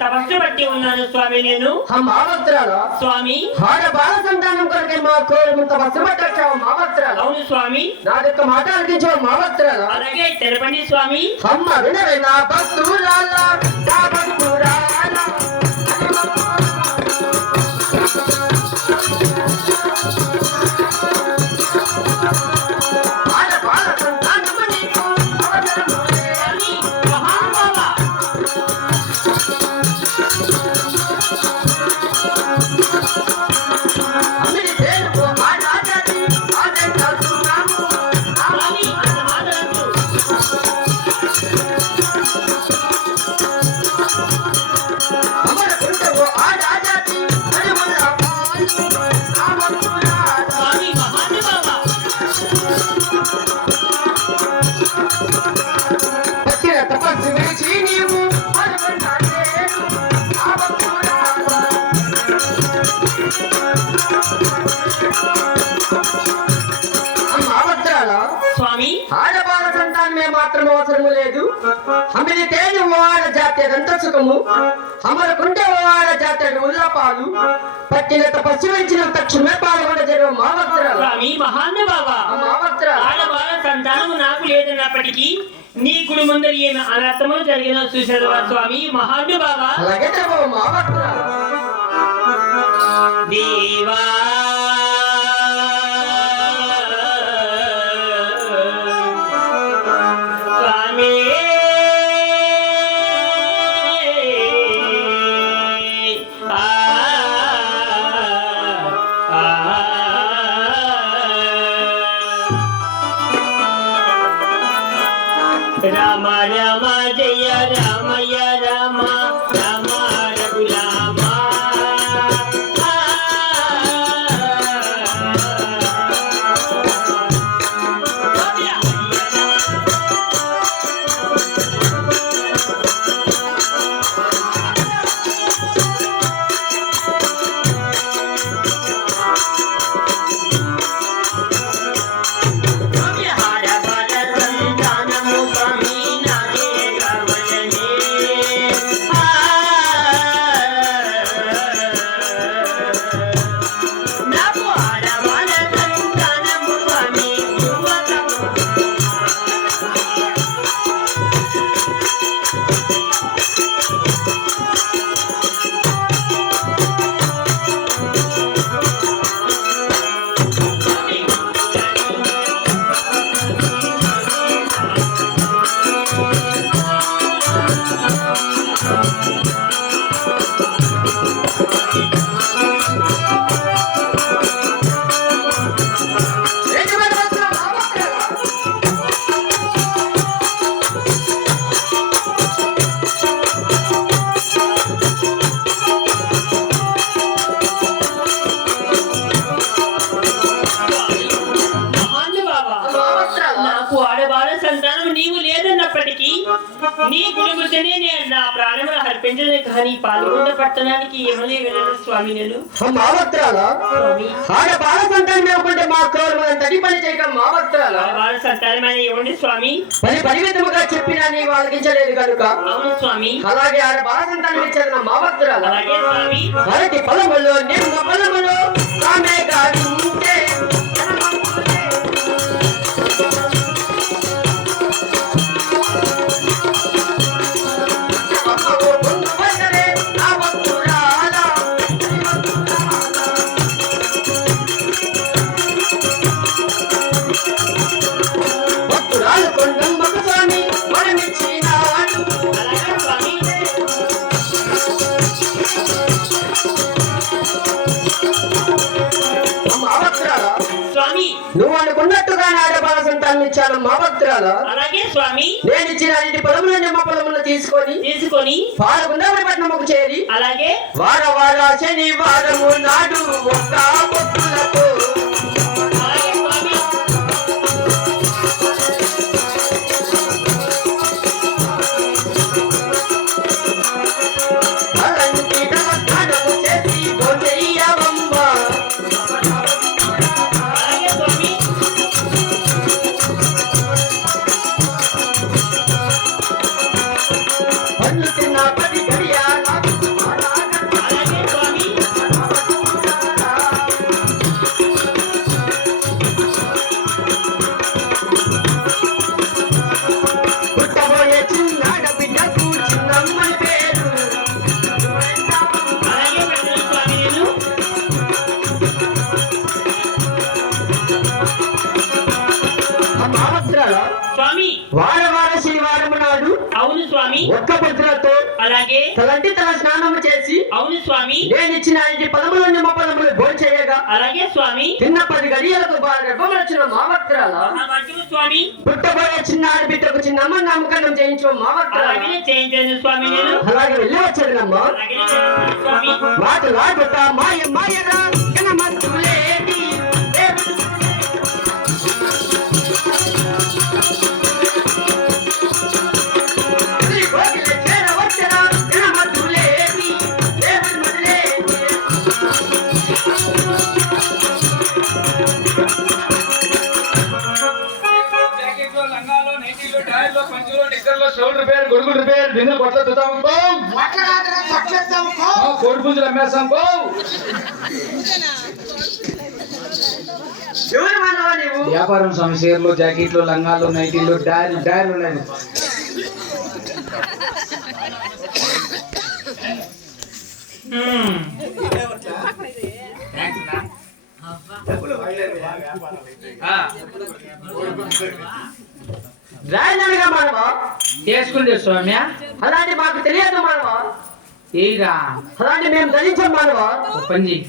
తపస్సు పట్టి ఉన్నాను స్వామి నేను. మావత్రాల స్వామి. ఆడ బాల సంతానం కొరకే మా కోరిమంత వసపట్టావు మావత్రాల? అవును స్వామి. నా యొక్క మాట అర్పించావు మావత్రాల? అలాగే తెలపండి స్వామి. అమ్మ వినవే నా భక్తురాల నా భక్తురాల మాత్రం అవసరము లేదు. అమిది తేని ఓవాడ జాత్యదంత సుఖము. అమరకుంటే ఓవాడ జాత్యడు ఉల్లపాలు. పట్టిన తపస్సు క్షుమే పాల్గొన జరుగు మావత్రాల స్వామి మహానుభావ మావత్రాల ఆడవాళ్ళ సంతానము నాకు లేదన్నప్పటికీ నీ గుడి ముందర ఏమి అనర్థములు జరిగిన చూసేదవా స్వామి మహానుభావ అలాగే జరుగు మావత్రాల దేవా రామ రామ జయ రామయ రామ నీ గుడి ముద్దనే నేను నా ప్రాణములు అర్పించలే కానీ పాల్గొండ పట్టణానికి ఏమని వెళ్ళను స్వామి నేను మావత్రాల? స్వామి. ఆడ బాల సంతానం లేకుంటే మా తడి పని చేయక మావత్రాల? ఆడవాళ్ళ సంతానమైన ఇవ్వండి స్వామి. పని పరిమితముగా చెప్పినా నీ వాళ్ళకించలేదు కనుక? అవును స్వామి. అలాగే ఆడ బాల సంతానం ఇచ్చేది నా మావత్రాల? అలాగే స్వామి. అరటి పొలములో నిమ్మ పొలములో ఆమె స్వామి. నువ్వు అనుకున్నట్టుగా ఆడబాల సంతానం ఇచ్చాను మా భక్తురాల అలాగే స్వామి. నేను ఇచ్చిన ఇంటి పొలములు నిమ్మ పొలములు తీసుకొని తీసుకొని. పాల్గొందవరి పట్టణముకు చేరి అలాగే. వార వార శని వారము నాడు ఒక్క భక్తులకు ఒక్క పుత్రతో అలాగే తలంటి తల స్నానము చేసి అవును స్వామి. నేను ఇచ్చిన ఇంటి పదములు నిమ్మ పదములు భోజనం చేయగా అలాగే స్వామి. తిన్న పది గడియలకు బాగా గర్భం వచ్చిన మా భక్తురాల మహాభాగ్యము స్వామి. పుట్టబోయే చిన్న ఆడబిడ్డకు చిన్నమ్మ నామకరణం చేయించు మా భక్తురాల అలాగే చేయించాను స్వామి నేను. అలాగే వెళ్ళి స్వామి. మాకు లాగుతా మాయ రిపేర్, గొడుగులు రిపేర్, పోం. ఆ, కోడి పుంజులు అమ్మేస్తాం వ్యాపారం స్వామి చీరలు జాకెట్లు లంగాలు నైటీలు డాయలు డాయలు ఉన్నాయి. హ్మ్. ఆ, రాయనగా మానవా? చేసుకుంటే స్వామి అలాంటి మాకు తెలియదు మానవా? ఏరా అలాంటి మేము ధరించాం మానవా. పంజి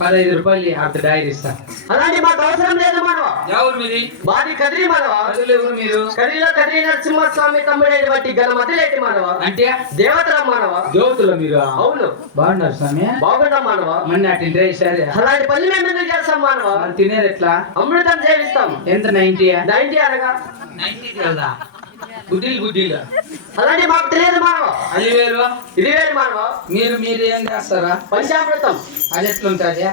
పదహైదు రూపాయలు అర్ధ డైరీ ఇస్తా. అలాంటి మాకు అవసరం లేదు మానవా. ఎవరు మీది? బాది కదిరి మానవా. ఎవరు మీరు? కదిరిలో కదిరి నరసింహస్వామి తమ్ముడైనటువంటి గల మధ్యలేటి మానవా. అంటే? దేవతల మానవా. దేవతలు మీరు? అవును. బాగున్నారు స్వామి. బాగుంటాం మానవా. మొన్న అటు సరే అలాంటి పని మేము ఎందుకు చేస్తాం మానవా? తినేది ఎట్లా? అమృతం సేవిస్తాం ఎంత? నైన్టీ నైన్టీ అనగా. నైన్టీ కదా. గుడ్డీలు గుడ్డీలు. అలాంటి మాకు తెలియదు మానవా అది వేరు ఇది వేరు మానవా మీరు మీరు ఏం చేస్తారా? పంచామృతం. అది ఎట్లుంటుంది?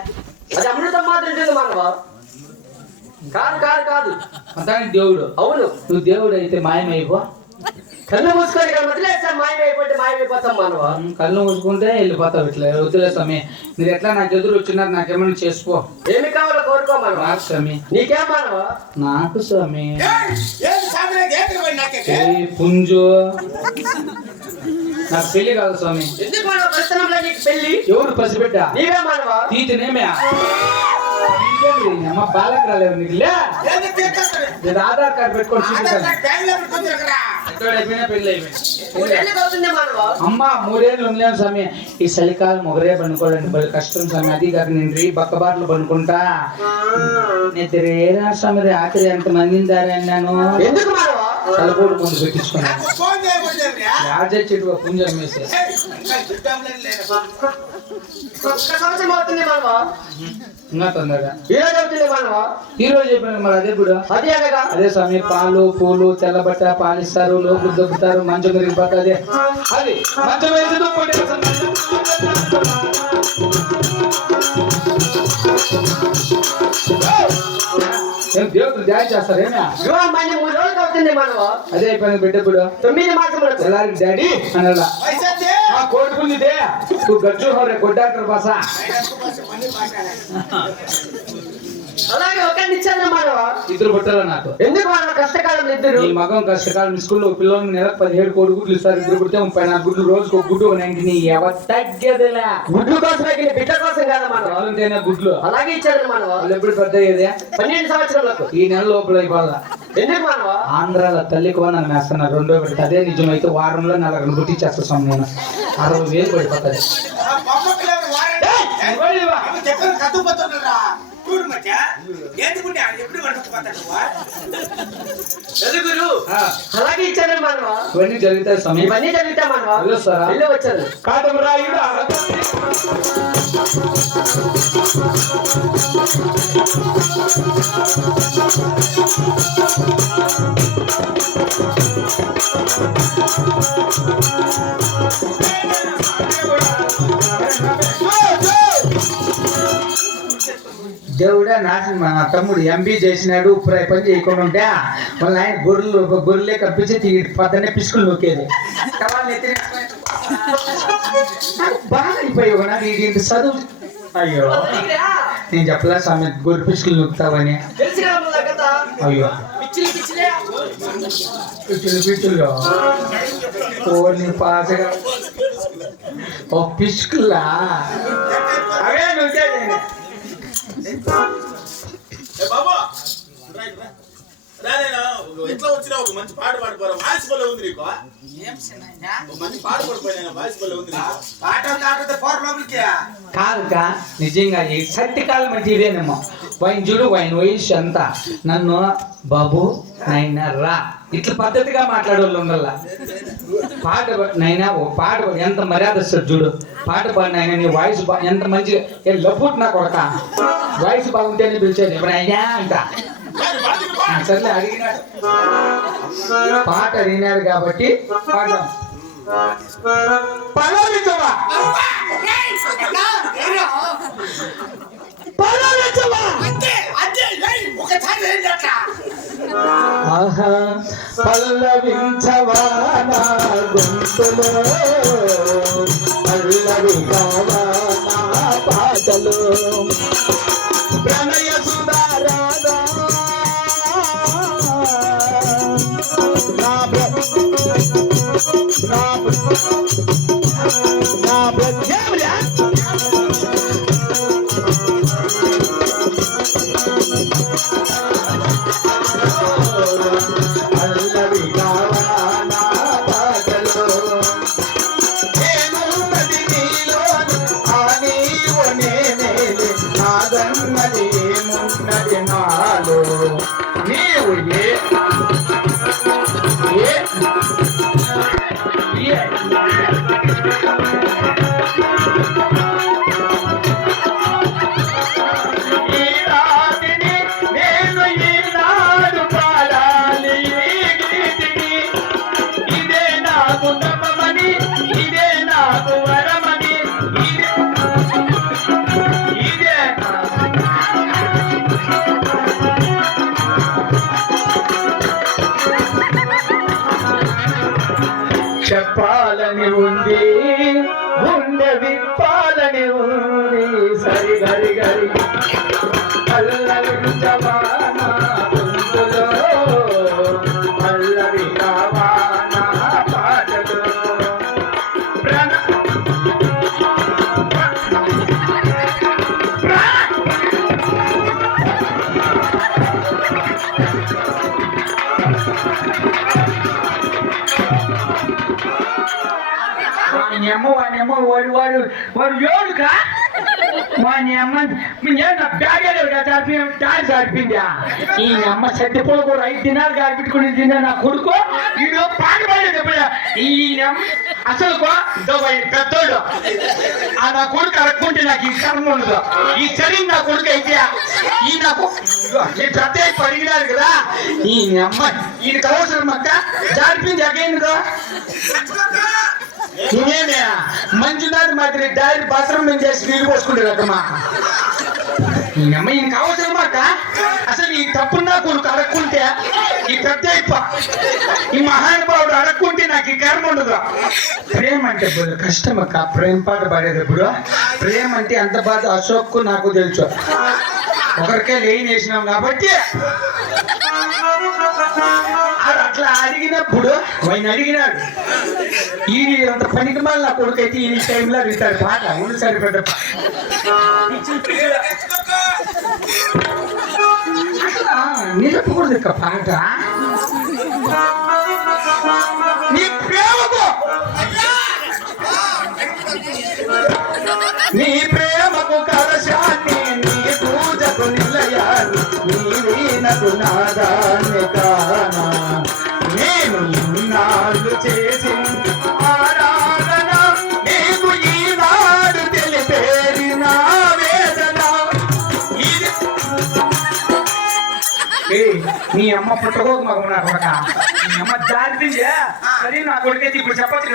అది అమృతం మాత్రం ఉంటుంది మానవా కాదు కాదు కాదు. మొత్తానికి దేవుడు. అవును. నువ్వు దేవుడు అయితే మాయమైపో. కళ్ళు మూసుకొని ఇక్కడ వదిలేస్తాం మాయమైపోతే మాయమైపోతాం మానవా కళ్ళు మూసుకుంటే వెళ్ళిపోతావు ఇట్లా. వద్దులే స్వామి. మీరు ఎట్లా నాకు ఎదురు వచ్చినారు నాకేమైనా చేసుకో. ఏమి కావాలో కోరుకో మానవా నాకు స్వామి. నీకేం మానవా నాకు స్వామి. పుంజు. నాకు పెళ్ళి కాదు స్వామి. ఎందుకు నీకు పెళ్ళి? ఎవరు పసిబిడ్డ? నీవే మానవా? తీతినేమే అమ్మ బాలకు రాలేవు నీకు లే నేను ఆధార్ కార్డు పెట్టుకొని పెళ్ళి అమ్మ మూడేళ్ళు ఉండలేము స్వామి. ఈ చలికాలం ఒకరే పనుకోవాలండి బలి కష్టం స్వామి. అది కాక నేను రీ బక్క బాటలు పనుకుంటా నిద్రేరా స్వామి? రాత్రి ఎంత మందిని దారా అన్నాను. ఎందుకు మానవా? తలపోటు ముందు పెట్టించుకున్నాను యాడ్ చెట్టు పుంజ అమ్మేసి ఇంకా తొందరగా. ఈ రోజు మరి అదే కూడా. అది అనగా? అదే స్వామి పాలు పూలు తెల్లబట్ట పాలిస్తారు లోపులు దొబ్బుతారు మంచం కరిగిపోతుంది అది మంచం వేసి దుప్పటి దేవుడు ధ్యానం అయిన మూడు రోజులకు అవుతుంది మానవా? అదే అయిపోయిన బిడ్డ కూడా తొమ్మిది మాసములకు ఎలాంటి డాడీ అనలా. ఆ కోడి పుంజిదే నువ్వు గజ్జు హోరే కొట్టాకరు బాసా. అలాగే ఒక నిచ్చాను మానవా ఇద్దరు పుట్టాల నాకు? ఎందుకు కష్టకాలం ఇద్దరు? ఈ మగం కష్టకాలం స్కూల్లో పిల్లలు నెలకు పదిహేడు కోడి గుడ్లు ఇస్తారు. ఇద్దరు పుడితే ముప్పై నాలుగు గుడ్లు. రోజుకు ఒక గుడ్డు నీ ఎవరు తగ్గేదిలే? గుడ్లు కానీ బిడ్డ కోసం కాదు గుడ్లు. అలాగే ఇచ్చారు మానవ వాళ్ళు ఎప్పుడు పెద్ద అయ్యేదే? పన్నెండు సంవత్సరాలకు. ఈ నెల లోపల అయిపోదా ఎందుకు మానవ ఆంధ్రాలో తల్లి వేస్తున్నారు రెండో పెడితే అదే నిజమైతే వారంలో నలుగురు పుట్టించేస్తా స్వామి నేను. అరవై వేలు పడిపోతుంది నలుగురు అలాగే ఇచ్చారు మానవ? ఇవన్నీ జరుగుతాయి స్వామి ఇవన్నీ జరుగుతా మానవ? వెళ్ళొస్తారా? వెళ్ళి వచ్చారు. కాటం రాయుడా నాశనం మా తమ్ముడు ఎంపీ చేసినాడు ఆ పని చేయకుండా ఉంటే వాళ్ళ ఆయన గొర్రెలు గొర్రెలే కప్పించి పద్దనే పిసుకులు నొక్కేది. బాగా అయిపోయావు నాకు ఇంత చదువు. అయ్యో నేను చెప్పలే స్వామి గొర్రె పిసుకులు నొక్కుతావని. అయ్యో. పిచ్చిలి పిచ్చిలే? పాసగా ఓ పిసుకులా అవే నొక్కేది. ఎట్లా వచ్చినా ఒక మంచి పాట పాడిపోరా వాయిస్ బల్ల ఉంది నీకు మంచి పాట పాడిపోయినా వాయిస్ బల్ల ఉంది పాట కాకపోతే పోర్ లోపలికి కాదుక నిజంగా ఈ సత్యకాలం వైన్ చూడు వైన్ వయసు ఎంత నన్ను బాబు నాయన రా. ఇట్లా పద్ధతిగా మాట్లాడే వాళ్ళు ఉండాలా. పాట నాయనా ఓ పాట పాడు. ఎంత మర్యాద వస్తుంది చూడు. పాట పాడిన ఆయన నీ వాయిస్ బా ఎంత మంచిగా ఏ లబ్బుట్ నా కొడక. వాయిస్ బాగుంటేనే పిలిచేది. అయినా అంట. సర్లే అడిగినాడు. పాట అడిగినాడు కాబట్టి పాడదాం. అంతే అంతే ఒకసారి ఆహా పల్లవించవా నా గొంతులో పల్లవి కావా నా పాటలు? నా చెప్పాలని ఉంది గుండె విప్పాలని ఉంది సరి గరి గరి వాని అమ్మ వాని అమ్మ వాడు వాడు వాడు ఏడుకా వాని అమ్మ నేను బ్యాగే చదివి డాన్స్ చదివిందా ఈ అమ్మ సత్తిపోలు కూడా ఐదు దినాలు గాలిపెట్టుకుని తిన్నా నా కొడుకు. వీడు పాట పాడేది ఎప్పుడా ఈ అసలు పెద్దోడు. ఆ నా కొడుకు అడగకుంటే నాకు ఈ కర్మ ఉండదు. ఈ చరి నా కొడుకు అయితే ఈ నాకు ఇదిగో, ఈ పెద్ద పడిగినారు కదా. ఈ అమ్మ ఈయనకి అవసరం అక్క జారిపింది అగైందిగా నేనే. మంజునాథ్ మాదిరి డైరీ బాత్రూమ్ నుంచి చేసి నీళ్ళు పోసుకుంటే రకమా అమ్మ ఈయనకి అసలు ఈ తప్పున్నా కొడుకు అడక్కుంటే ఈ పెద్ద ఈ మహానుభావుడు అడక్కుంటే నాకు ఈ కర్మ ఉండదు ప్రేమ అంటే బోలు కష్టం అక్క. ప్రేమ పాట పాడేటప్పుడు ప్రేమ అంటే అంత బాధ అశోక్ నాకు తెలుసు. ఒకరికే లేని వేసినాం కాబట్టి. ఆడు అట్లా అడిగినప్పుడు ఆయన అడిగినాడు. ఈ అంత పనికి మళ్ళీ నా కొడుకు అయితే ఈ టైంలో అడుగుతాడు పాట ఉండి సరిపెట్ట నిలపకూడదు ఇక పాట. నీ ప్రేమకు. నీ ప్రేమకు కలశాన్ని నీ పూజకు నిలయాన్ని నీ వీణకు నాదాన్ని కానా. అమ్మ పుట్టకోకు మగ నా కొడక నీ అమ్మ జారిపించే సరే నా కొడుకైతే ఇప్పుడు చెప్పచ్చు